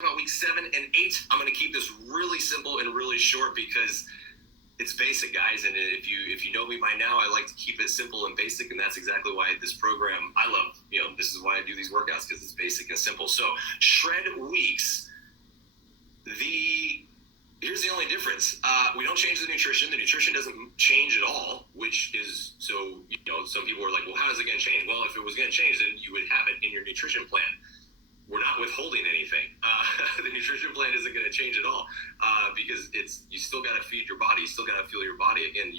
about week 7 and 8. I'm going to keep this really simple and really short because it's basic, guys. And if you know me by now, I like to keep it simple and basic, and that's exactly why this program I love. This is why I do these workouts, because it's basic and simple. So shred weeks. Here's the only difference. We don't change the nutrition. The nutrition doesn't change at all, which is so. Some people are like, well, how is it going to change? Well, if it was going to change, then you would have it in your nutrition plan. We're not withholding anything. The nutrition plan isn't going to change at all because you still got to feed your body. You still got to fuel your body. Again,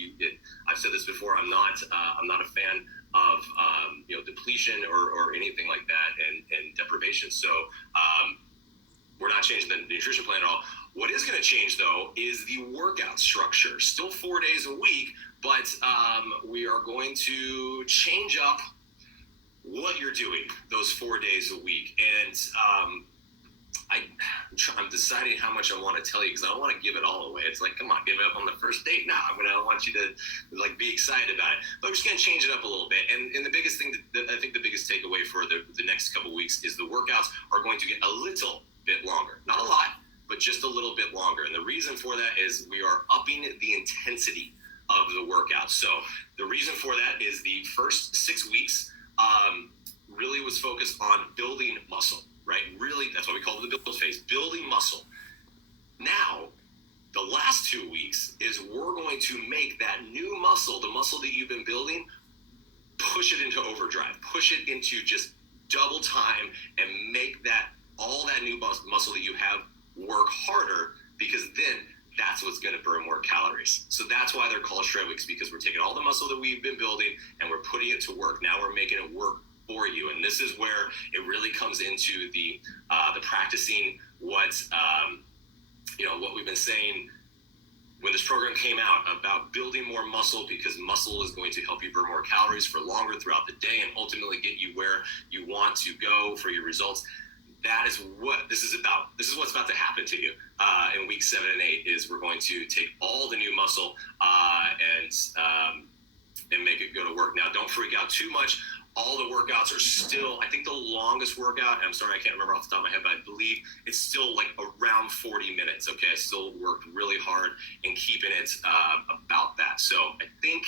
I've said this before. I'm not a fan of depletion or anything like that and deprivation. So we're not changing the nutrition plan at all. What is going to change, though, is the workout structure. Still 4 days a week, but we are going to change up what you're doing those 4 days a week. And I'm deciding how much I want to tell you, because I don't want to give it all away. It's like, come on, give it up on the first date. No, I want you to be excited about it. But I'm just going to change it up a little bit. And the biggest thing, I think the biggest takeaway for the next couple of weeks is the workouts are going to get a little bit longer. Not a lot, but just a little bit longer. And the reason for that is we are upping the intensity of the workout. So the reason for that is the first 6 weeks really was focused on building muscle, right? Really, that's what we call it the build phase, building muscle. Now, the last 2 weeks is we're going to make that new muscle, the muscle that you've been building, push it into overdrive, push it into just double time, and make that all that new muscle that you have work harder, because then that's what's going to burn more calories. So that's why they're called shred weeks, because we're taking all the muscle that we've been building and we're putting it to work. Now we're making it work for you. And this is where it really comes into the practicing what we've been saying when this program came out about building more muscle, because muscle is going to help you burn more calories for longer throughout the day and ultimately get you where you want to go for your results. That is what this is about. This is what's about to happen to you in week 7 and 8. Is we're going to take all the new muscle and make it go to work. Now, don't freak out too much. All the workouts are still, I think the longest workout, I'm sorry, I can't remember off the top of my head, but I believe it's still like around 40 minutes. Okay, I still worked really hard in keeping it about that. So I think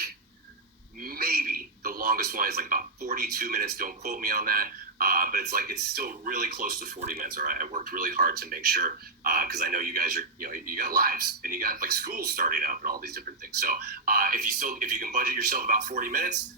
maybe the longest one is like about 42 minutes. Don't quote me on that. But it's still really close to 40 minutes. All right, I worked really hard to make sure, because I know you guys are, you got lives and you got like schools starting up and all these different things. So if you can budget yourself about 40 minutes,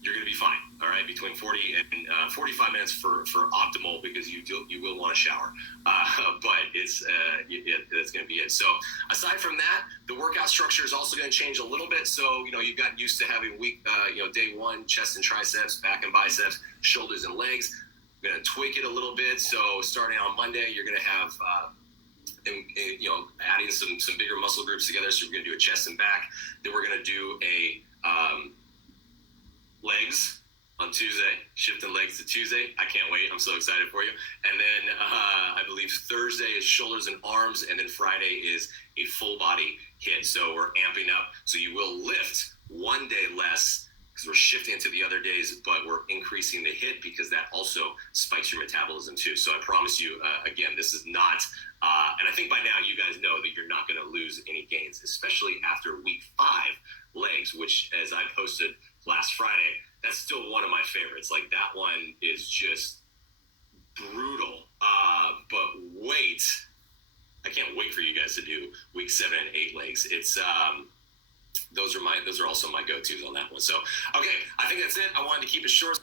you're going to be fine. All right, between 40 and 45 minutes for optimal, because you will want to shower. But that's going to be it. So aside from that, the workout structure is also going to change a little bit. So you got used to having day 1 chest and triceps, back and biceps, shoulders and legs. We're going to tweak it a little bit. So starting on Monday, you're going to have adding some bigger muscle groups together. So we're going to do a chest and back. Then we're going to do a legs on Tuesday, shifting legs to Tuesday. I can't wait. I'm so excited for you. And then I believe Thursday is shoulders and arms, and then Friday is a full body hit. So we're amping up. So you will lift 1 day less, because we're shifting it to the other days, but we're increasing the hit because that also spikes your metabolism too. So I promise you, again, this is not, and I think by now you guys know that you're not going to lose any gains, especially after week 5 legs, which, as I posted last Friday, that's still one of my favorites. Like, that one is just brutal. But wait, I can't wait for you guys to do week 7 and 8 legs. It's those are also my go-tos on that one. So, okay, I think that's it. I wanted to keep it short,